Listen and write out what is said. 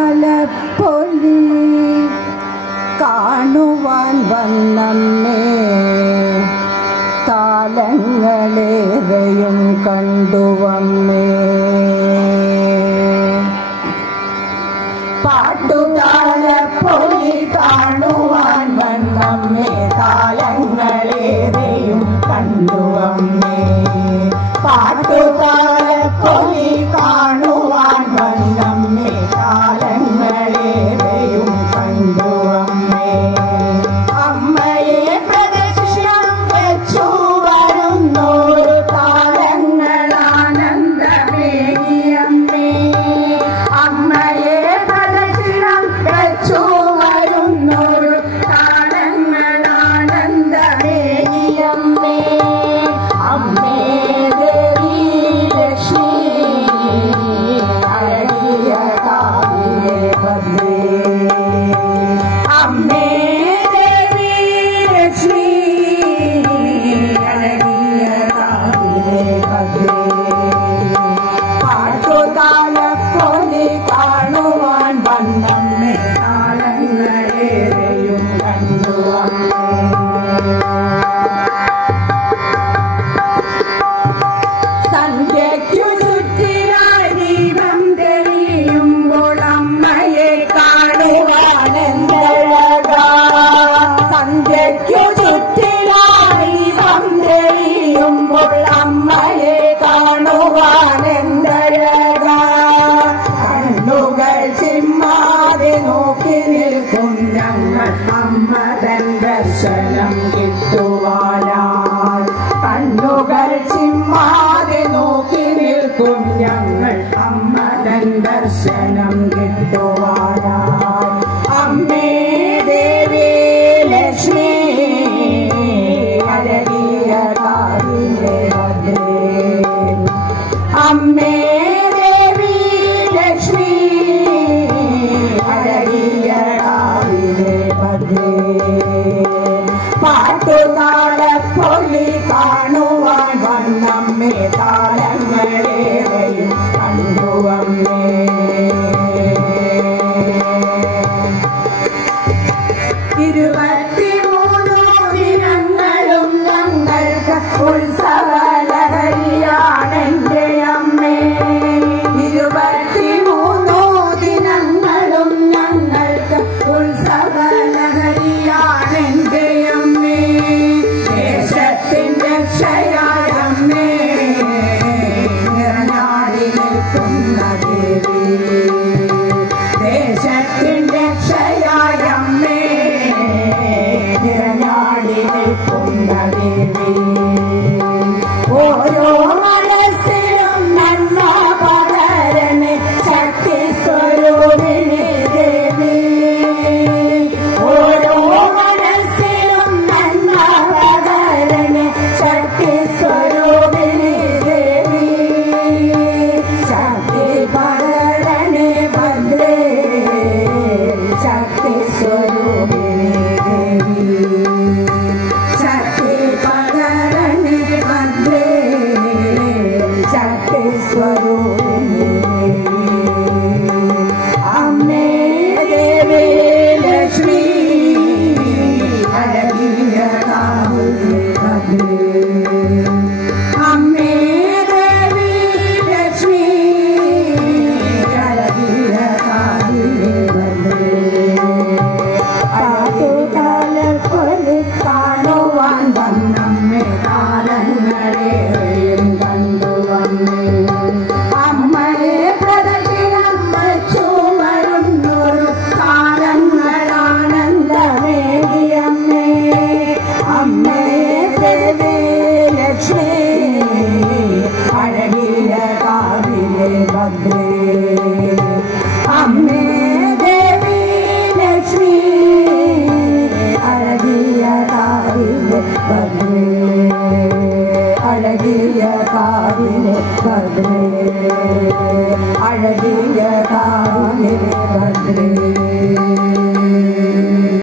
പാട്ടുതാലപ്പൊലി കാണുവാൻ വന്നമ്മേ താലങ്ങളേറെയും കണ്ടുവമ്മേ പാട്ടുതാലപ്പൊലി കാണുവാൻ വന്നമ്മേ താലങ്ങളേറെയും കണ്ടുവമ്മേ പാട്ടുതാലപ്പൊലി കാണുവാൻ വന്നമ്മേ താലങ്ങളേറെയും കണ്ടുവമ്മേ അമ്മയെ പ്രദക്ഷിണം വെച്ചു വരുന്നോരു താലങ്ങളാനന്ദമേകിയമ്മേ അമ്മയെ പ്രദക്ഷിണം വെച്ചു വരുന്നോരു താലങ്ങളാനന്ദമേകിയമ്മേ അമ്മേ ദേവി ലക്ഷ്മി അഴകിയ കാവിലെ ഭദ്രേ അമ്മേ ദേവി ലക്ഷ്മി അഴകിയ കാവിലെ ഭദ്രേ പാട്ടുതാലപ്പൊലി കാണുവാൻ വന്നമ്മേ താലങ്ങളേറെയും കണ്ടുവമ്മേ സന്ധ്യയ്ക്കു ചുറ്റിനായി ദീപം തെളിയുമ്പോൾ അമ്മയെ കാണുവാനെന്തഴകാ സന്ധ്യയ്ക്കു ചുറ്റിനായി ദീപം തെളിയുമ്പോൾ അമ്മയെ കാണുവാനെന്തഴകാ കണ്ണുകൾ ചിമ്മാതെ നോക്കി നിൽക്കും ഞങ്ങൾ അമ്മ തൻ ദർശനം കിട്ടുവാനായി കണ്ണുകൾ ചിമ്മാതെ നോക്കി നിൽക്കും ഞങ്ങൾ അമ്മ തൻ ദർശനം കിട്ടുവാനായി അമ്മേ ദേവി ലക്ഷ്മി അഴകിയ കാവിലെ ഭദ്രേ അമ്മേ